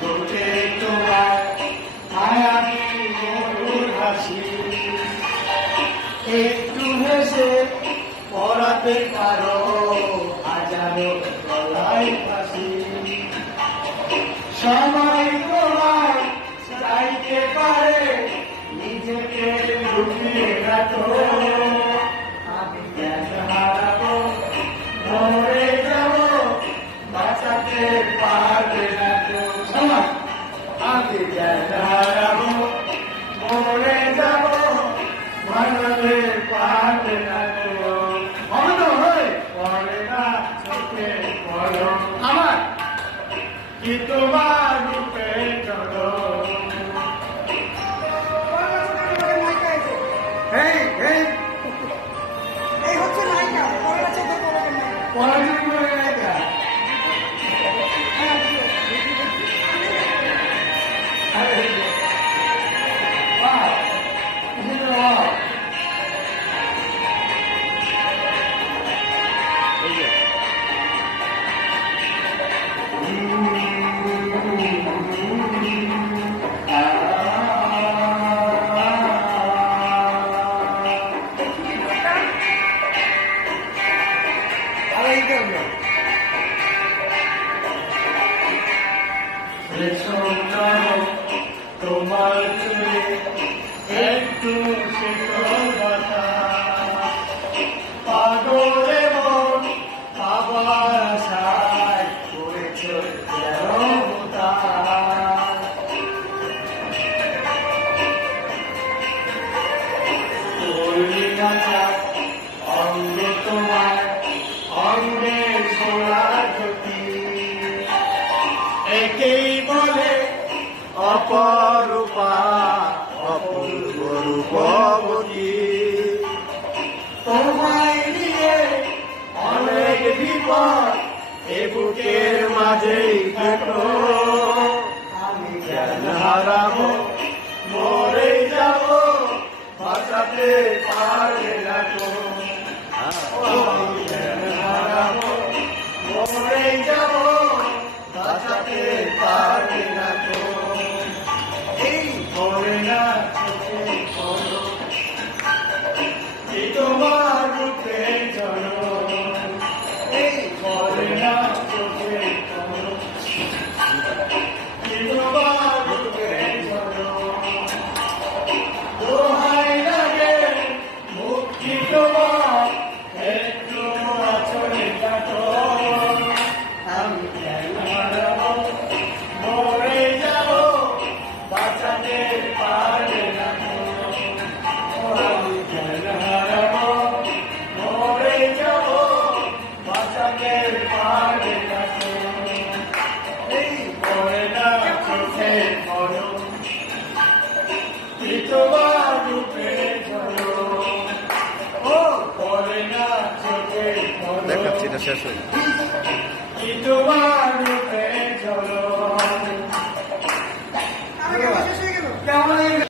চোখে তোমার মায়াবী মধুর হাসি, একটু হেসে পড়াতে পারো হাজারো গলায় ফাঁসি। সময় তোমার চাইতে পারে নিজেকে লুকিয়ে রাখো, আমি জ্ঞান হারাবো মরে যাবো বাঁচাতে পারবে না তো। সময় আমি জ্ঞান হারাবো মরে যাবো বাঁচাতে পারবে না তো। অমন হয়ে পড়ে না চোখে পড়ো আমার কি তোমার রূপে চলো। এই হচ্ছে নায়িকা, পরের চোখে পড়বে না। পড়াশোনা নায়িকা তোমার চুলে একটু শীতল বাতাস, পাগলে মন আবার আশায় করেছ অঙ্গ তোমার অঙ্গে ছোড়া জ্যোতি, একেই বলে অপরূপা অপূর্ব রূপবতী। তোমায় নিয়ে অনেক বিপদ এ বুকের মাঝেই থাকো, আমি জ্ঞান হারাবো মরে যাবো বাঁচাতে পারবে না তো। আমি জ্ঞান হারাবো মরে যাবো বাঁচাতে পারবে না তো। এই পড়ে না চোখে পড়ো কি তোমার রূপে চলো, এই পড়ে না চোখে পড়ো কি তোমার রূপে চলো। দোহাই লাগে মুক্তি তোমার একটু আচরে কাটো, আমি জ্ঞান হারাবো মরে যাবো বাঁচাতে পারবে না তো। আমি জ্ঞান হারাবো মরে যাবো বাঁচাতে পারবে না তো। এই পড়ে না চোখে পড়ো কি তোমার রূপে চলো, ও পড়ে না চোখে পড়ো দেখাচ্ছি, এটা শেষ হয়ে কি তোমার রূপে